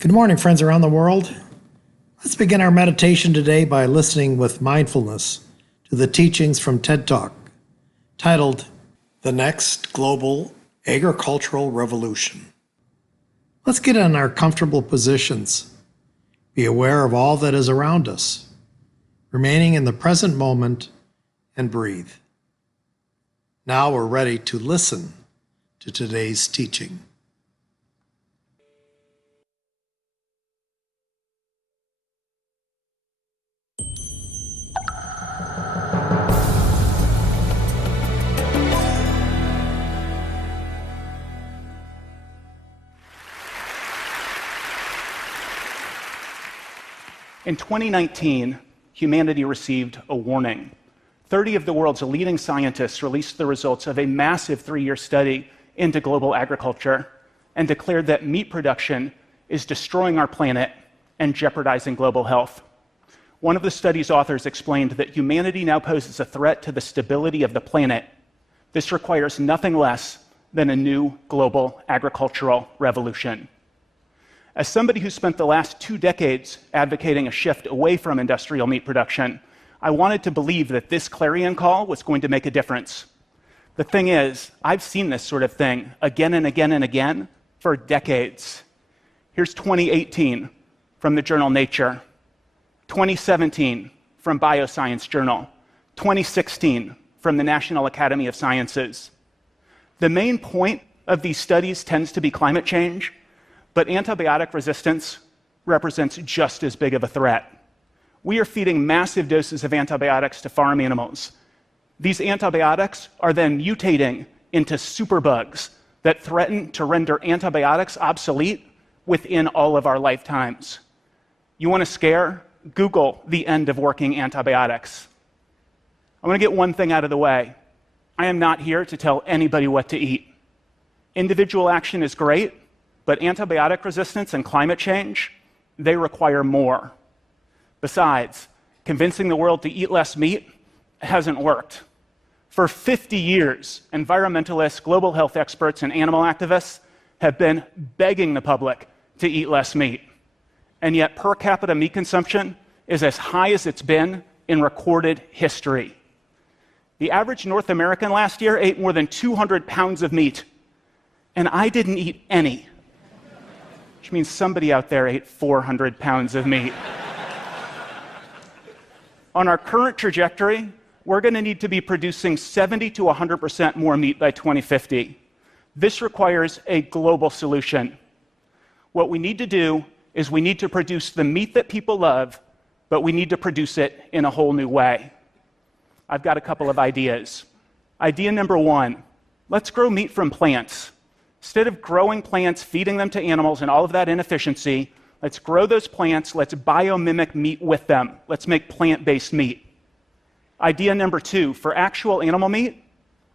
Good morning, friends around the world. Let's begin our meditation today by listening with mindfulness to the teachings from TED Talk, titled The Next Global Agricultural Revolution. Let's get in our comfortable positions, be aware of all that is around us, remaining in the present moment, and breathe. Now we're ready to listen to today's teaching. In 2019, humanity received a warning. 30 of the world's leading scientists released the results of a massive 3-year study into global agriculture and declared that meat production is destroying our planet and jeopardizing global health. One of the study's authors explained that humanity now poses a threat to the stability of the planet. This requires nothing less than a new global agricultural revolution. As somebody who spent the last 2 decades advocating a shift away from industrial meat production, I wanted to believe that this clarion call was going to make a difference. The thing is, I've seen this sort of thing again and again and again for decades. Here's 2018 from the journal Nature, 2017 from Bioscience Journal, 2016 from the National Academy of Sciences. The main point of these studies tends to be climate change, but antibiotic resistance represents just as big of a threat. We are feeding massive doses of antibiotics to farm animals. These antibiotics are then mutating into superbugs that threaten to render antibiotics obsolete within all of our lifetimes. You want a scare? Google the end of working antibiotics. I want to get one thing out of the way. I am not here to tell anybody what to eat. Individual action is great, but antibiotic resistance and climate change, they require more. Besides, convincing the world to eat less meat hasn't worked. For 50 years, environmentalists, global health experts, and animal activists have been begging the public to eat less meat. And yet per capita meat consumption is as high as it's been in recorded history. The average North American last year ate more than 200 pounds of meat, and I didn't eat any. Which means somebody out there ate 400 pounds of meat. On our current trajectory, we're going to need to be producing 70 to 100% more meat by 2050. This requires a global solution. What we need to do is we need to produce the meat that people love, but we need to produce it in a whole new way. I've got a couple of ideas. Idea number 1, let's grow meat from plants. Instead of growing plants, feeding them to animals, and all of that inefficiency, let's grow those plants, let's biomimic meat with them. Let's make plant-based meat. Idea number 2, for actual animal meat,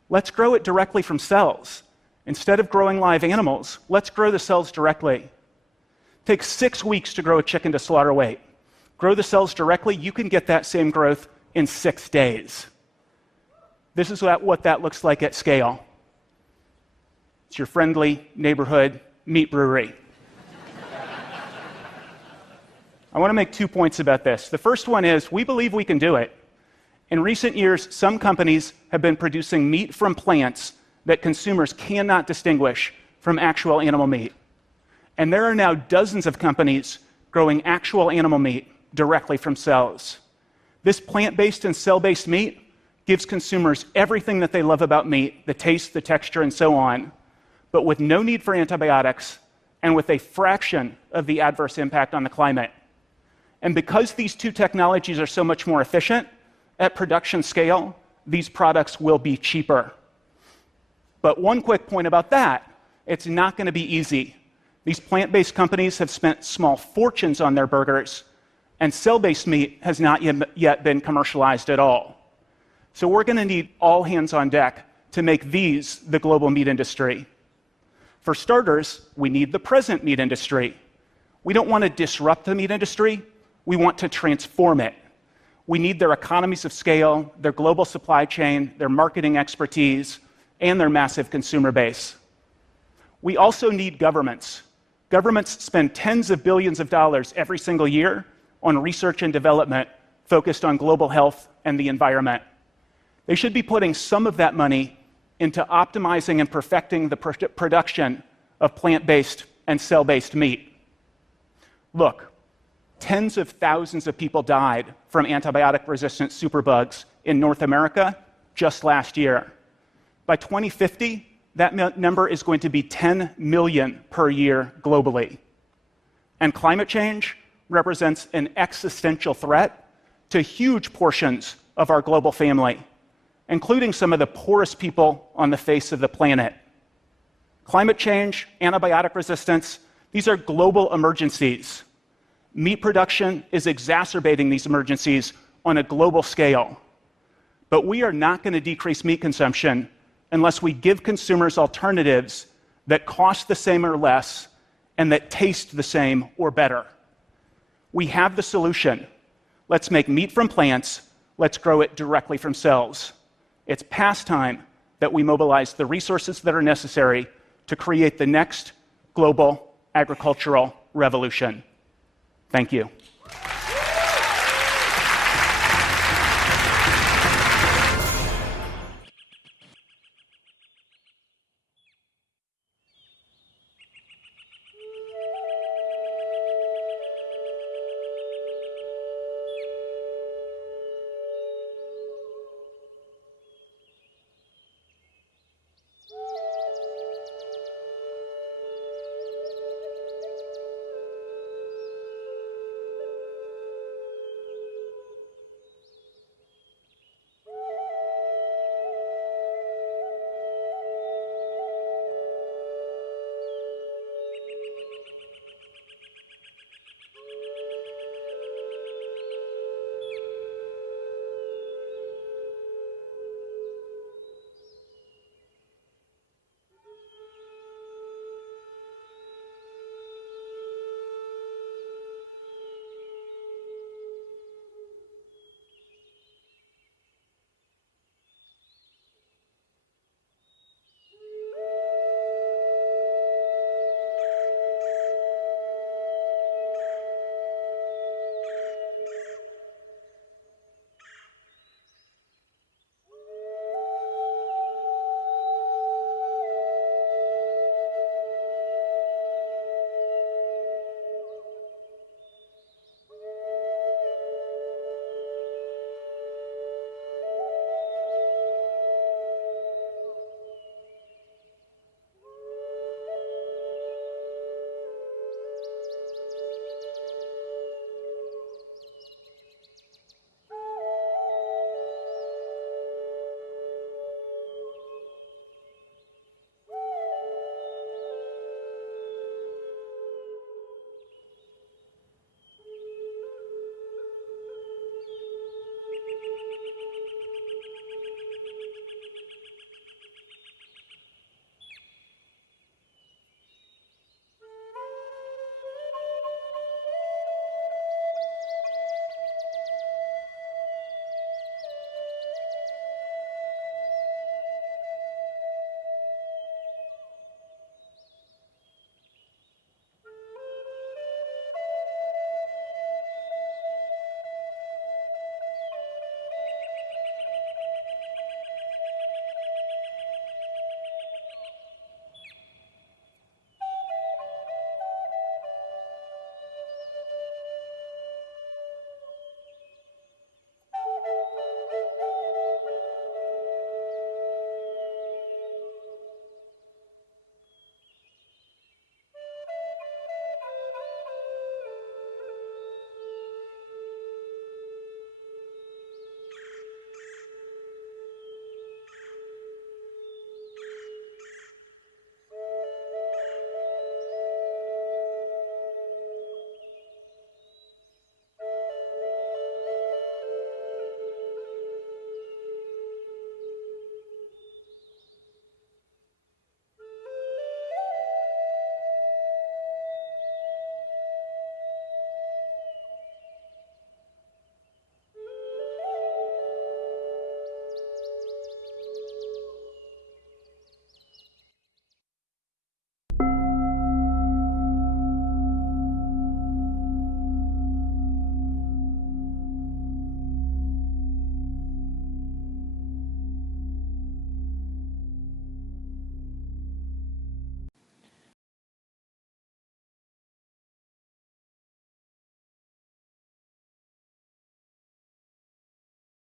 let's grow it directly from cells. Instead of growing live animals, let's grow the cells directly. It takes 6 weeks to grow a chicken to slaughter weight. Grow the cells directly, you can get that same growth in 6 days. This is what that looks like at scale. It's your friendly neighborhood meat brewery. I want to make 2 points about this. The first one is we believe we can do it. In recent years, some companies have been producing meat from plants that consumers cannot distinguish from actual animal meat. And there are now dozens of companies growing actual animal meat directly from cells. This plant-based and cell-based meat gives consumers everything that they love about meat, the taste, the texture, and so on, but with no need for antibiotics and with a fraction of the adverse impact on the climate. And because these 2 technologies are so much more efficient, at production scale, these products will be cheaper. But one quick point about that, it's not going to be easy. These plant-based companies have spent small fortunes on their burgers, and cell-based meat has not yet been commercialized at all. So we're going to need all hands on deck to make these the global meat industry. For starters, we need the present meat industry. We don't want to disrupt the meat industry, we want to transform it. We need their economies of scale, their global supply chain, their marketing expertise, and their massive consumer base. We also need governments. Governments spend tens of billions of dollars every single year on research and development focused on global health and the environment. They should be putting some of that money into optimizing and perfecting the production of plant-based and cell-based meat. Look, tens of thousands of people died from antibiotic-resistant superbugs in North America just last year. By 2050, that number is going to be 10 million per year globally. And climate change represents an existential threat to huge portions of our global family, including some of the poorest people on the face of the planet. Climate change, antibiotic resistance, these are global emergencies. Meat production is exacerbating these emergencies on a global scale. But we are not going to decrease meat consumption unless we give consumers alternatives that cost the same or less and that taste the same or better. We have the solution. Let's make meat from plants. Let's grow it directly from cells. It's past time that we mobilize the resources that are necessary to create the next global agricultural revolution. Thank you.